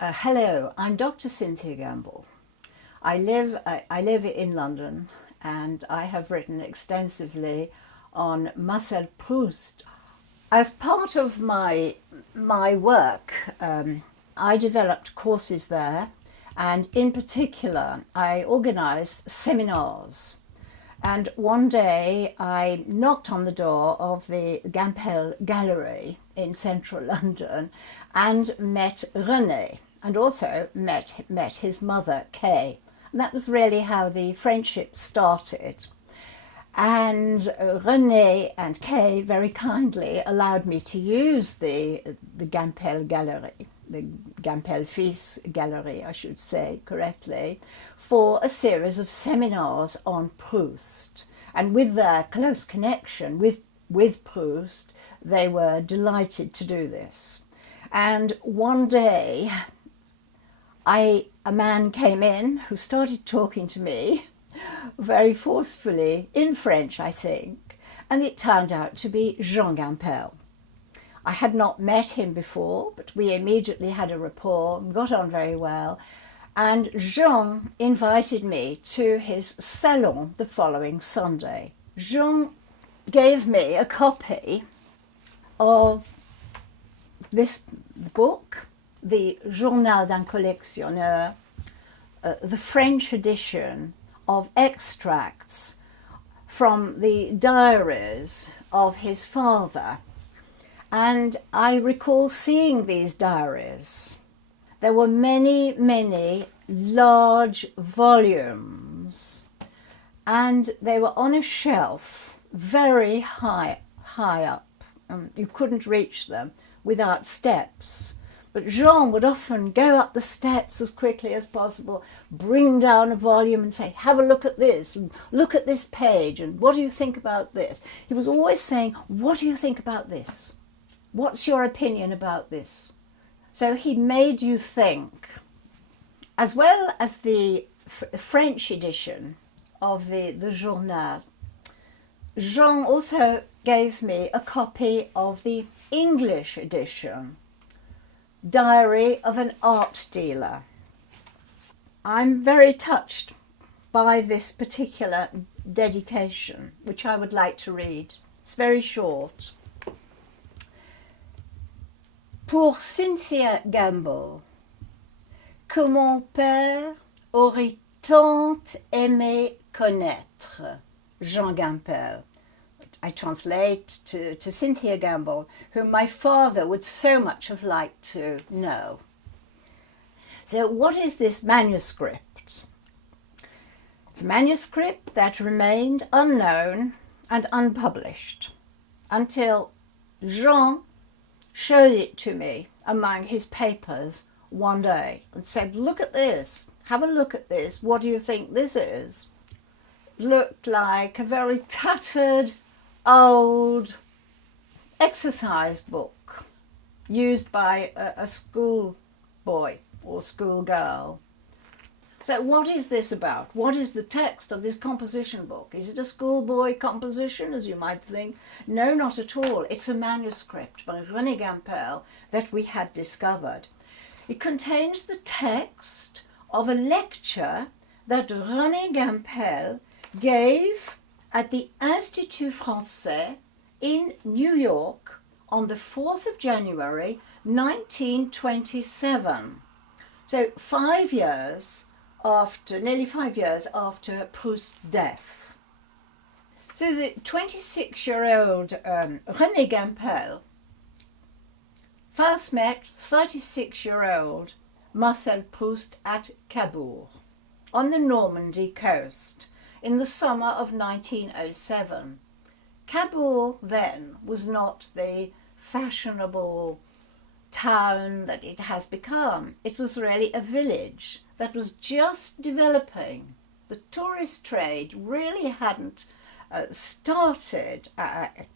Hello, I'm Dr. Cynthia Gamble. I live in London and I have written extensively on Marcel Proust. As part of my work, I developed courses there, and in particular I organised seminars. And one day I knocked on the door of the Gampel Gallery in central London and met René, and also met his mother, Kay. And that was really how the friendship started. And René and Kay very kindly allowed me to use the Gampel Gallery, the Gampel Fils Gallery, I should say correctly, for a series of seminars on Proust. And with their close connection with Proust, they were delighted to do this. And one day, a man came in who started talking to me very forcefully, in French, I think, and it turned out to be Jean Gampel. I had not met him before, but we immediately had a rapport and got on very well. And Jean invited me to his salon the following Sunday. Jean gave me a copy of this book, the Journal d'un collectionneur, the French edition of extracts from the diaries of his father. And I recall seeing these diaries. There were many, many large volumes, and they were on a shelf very high up. You couldn't reach them without steps. But Jean would often go up the steps as quickly as possible, bring down a volume and say, have a look at this, and look at this page, and what do you think about this? He was always saying, what do you think about this? What's your opinion about this? So he made you think. As well as the French edition of the Journal, Jean also gave me a copy of the English edition, Diary of an Art Dealer. I'm very touched by this particular dedication, which I would like to read. It's very short. Pour Cynthia Gamble, que mon père aurait tant aimé connaître, Jean Gampel. I translate to Cynthia Gamble, whom my father would so much have liked to know. So what is this manuscript? It's a manuscript that remained unknown and unpublished until Jean showed it to me among his papers one day and said, look at this, have a look at this, what do you think this is? It looked like a very tattered, old exercise book used by a schoolboy or schoolgirl. So what is this about? What is the text of this composition book? Is it a schoolboy composition, as you might think? No, not at all. It's a manuscript by René Gampel that we had discovered. It contains the text of a lecture that René Gampel gave at the Institut Français in New York on the 4th of January 1927. So nearly 5 years after Proust's death. So the 26-year-old René Gampel first met 36-year-old Marcel Proust at Cabourg on the Normandy coast in the summer of 1907. Cabourg then was not the fashionable town that it has become. It was really a village that was just developing. The tourist trade really hadn't started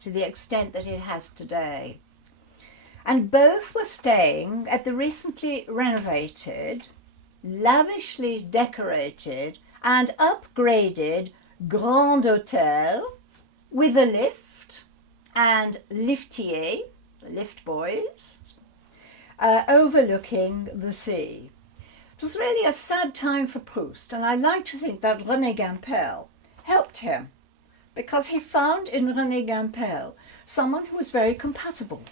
to the extent that it has today. And both were staying at the recently renovated, lavishly decorated and upgraded Grand Hotel with a lift and liftier, the lift boys, overlooking the sea. It was really a sad time for Proust, and I like to think that René Gampel helped him, because he found in René Gampel someone who was very compatible.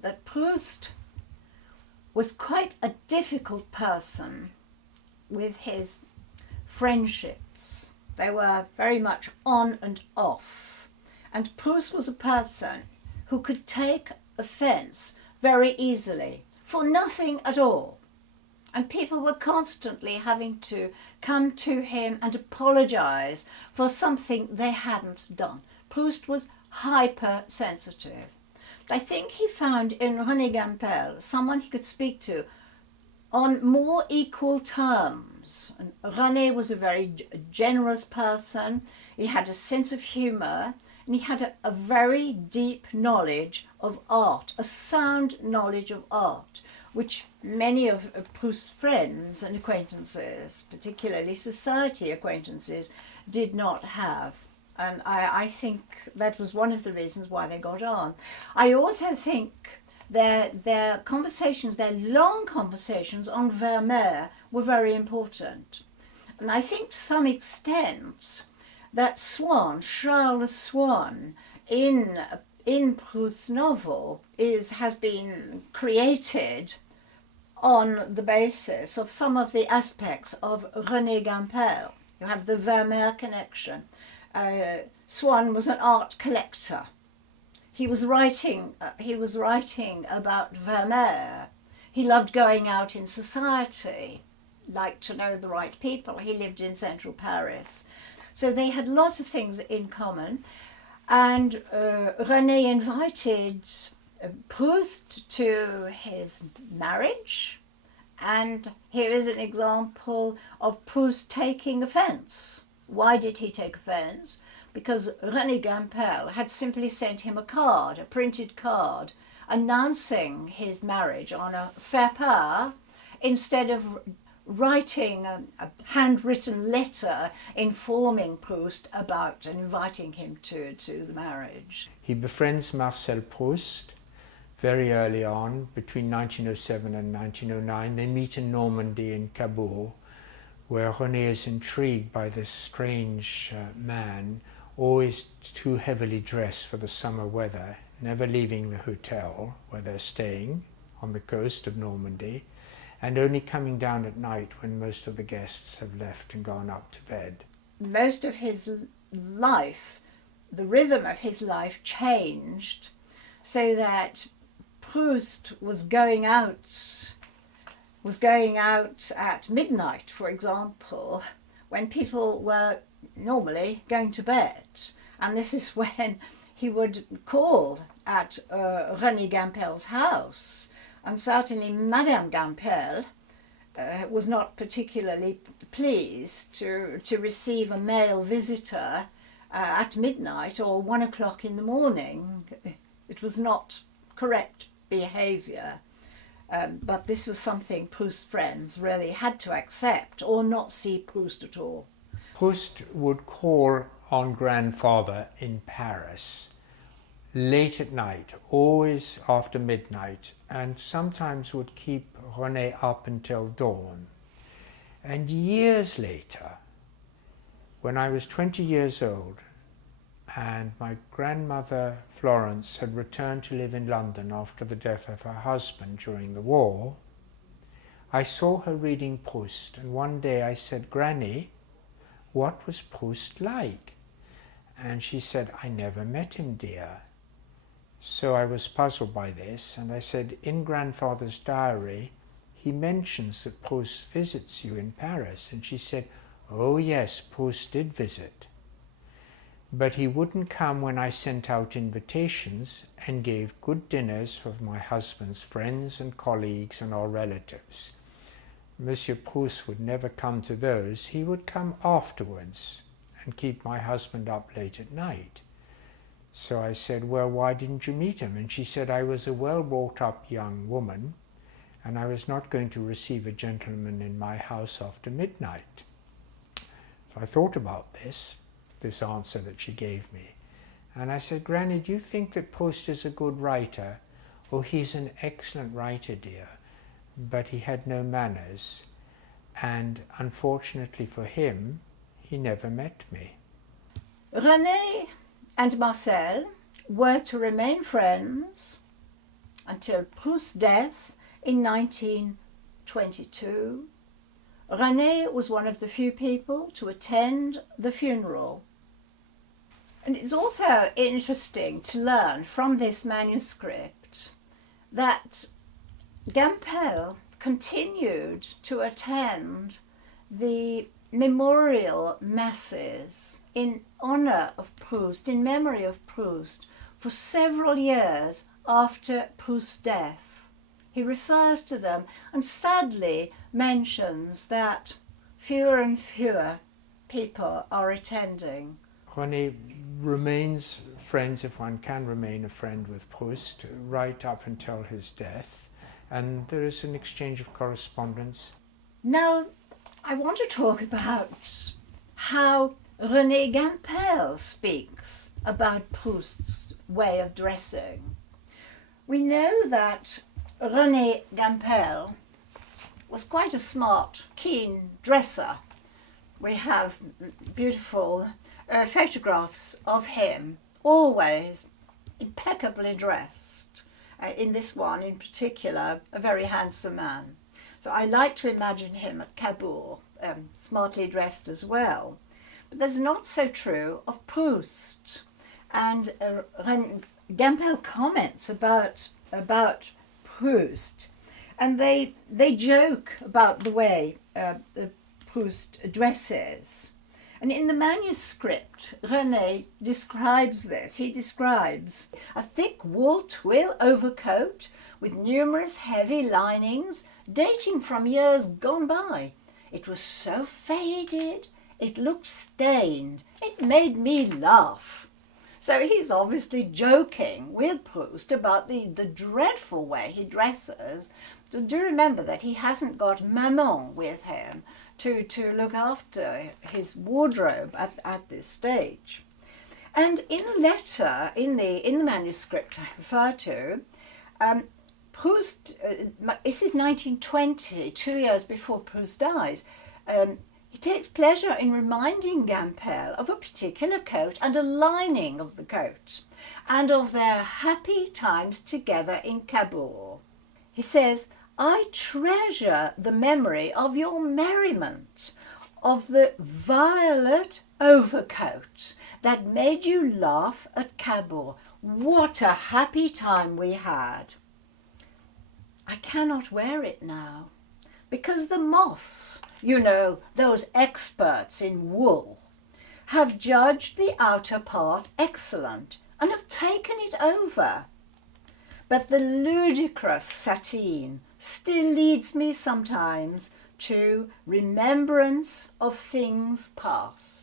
That Proust was quite a difficult person with his friendships. They were very much on and off. And Proust was a person who could take offense very easily for nothing at all. And people were constantly having to come to him and apologize for something they hadn't done. Proust was hypersensitive. I think he found in René Gampel someone he could speak to on more equal terms. And René was a very generous person. He had a sense of humour, and he had a very deep knowledge of art, a sound knowledge of art, which many of Proust's friends and acquaintances, particularly society acquaintances, did not have. And I think that was one of the reasons why they got on. I also think their conversations, their long conversations on Vermeer were very important. And I think to some extent that Swann, Charles Swann, in Proust's novel has been created on the basis of some of the aspects of René Gampel. You have the Vermeer connection. Swann was an art collector. He was writing about Vermeer. He loved going out in society, liked to know the right people. He lived in central Paris. So they had lots of things in common. And René invited Proust to his marriage. And here is an example of Proust taking offense. Why did he take offense? Because René Gampel had simply sent him a card, a printed card, announcing his marriage on a faire part, instead of writing a handwritten letter informing Proust about and inviting him to the marriage. He befriends Marcel Proust very early on, between 1907 and 1909. They meet in Normandy, in Cabourg, where René is intrigued by this strange man, always too heavily dressed for the summer weather, never leaving the hotel where they're staying on the coast of Normandy, and only coming down at night when most of the guests have left and gone up to bed. Most of his life, the rhythm of his life changed, so that Proust was going out at midnight, for example, when people were normally going to bed. And this is when he would call at René Gampel's house. And certainly Madame Gampel was not particularly pleased to receive a male visitor at midnight or 1 o'clock in the morning. It was not correct behaviour. But this was something Proust's friends really had to accept or not see Proust at all. Proust would call on grandfather in Paris late at night, always after midnight, and sometimes would keep René up until dawn. And years later, when I was 20 years old, and my grandmother Florence had returned to live in London after the death of her husband during the war, I saw her reading Proust, and one day I said, "Granny, what was Proust like?" And she said, "I never met him, dear." So I was puzzled by this, and I said, "In grandfather's diary, he mentions that Proust visits you in Paris." And she said, "Oh yes, Proust did visit. But he wouldn't come when I sent out invitations and gave good dinners for my husband's friends and colleagues and our relatives. Monsieur Proust would never come to those. He would come afterwards and keep my husband up late at night." So I said, "Well, why didn't you meet him?" And she said, "I was a well-brought-up young woman, and I was not going to receive a gentleman in my house after midnight." So I thought about this answer that she gave me. And I said, "Granny, do you think that Proust is a good writer, Oh, he's an excellent writer, dear, but he had no manners, and unfortunately for him, he never met me. René and Marcel were to remain friends until Proust's death in 1922. René was one of the few people to attend the funeral. And it's also interesting to learn from this manuscript that Gampel continued to attend the memorial masses in honor of Proust, in memory of Proust, for several years after Proust's death. He refers to them and sadly mentions that fewer and fewer people are attending. René remains friends, if one can remain a friend with Proust, right up until his death, and there is an exchange of correspondence. Now, I want to talk about how René Gampel speaks about Proust's way of dressing. We know that René Gampel was quite a smart, keen dresser. We have beautiful photographs of him, always impeccably dressed. In this one in particular, a very handsome man. So I like to imagine him at Cabourg, smartly dressed as well. But that's not so true of Proust. And Gampel comments about Proust, and they joke about the way Proust dresses. And in the manuscript, René describes this. He describes a thick wool twill overcoat with numerous heavy linings dating from years gone by. It was so faded, it looked stained. It made me laugh. So he's obviously joking with Proust about the dreadful way he dresses. Do remember that he hasn't got Maman with him to look after his wardrobe at this stage. And in a letter, in the manuscript I refer to, Proust, this is 1920, 2 years before Proust dies, he takes pleasure in reminding Gampel of a particular coat and a lining of the coat, and of their happy times together in Cabourg. He says, "I treasure the memory of your merriment, of the violet overcoat that made you laugh at Cabourg. What a happy time we had. I cannot wear it now, because the moths, you know, those experts in wool, have judged the outer part excellent and have taken it over. But the ludicrous sateen still leads me sometimes to remembrance of things past."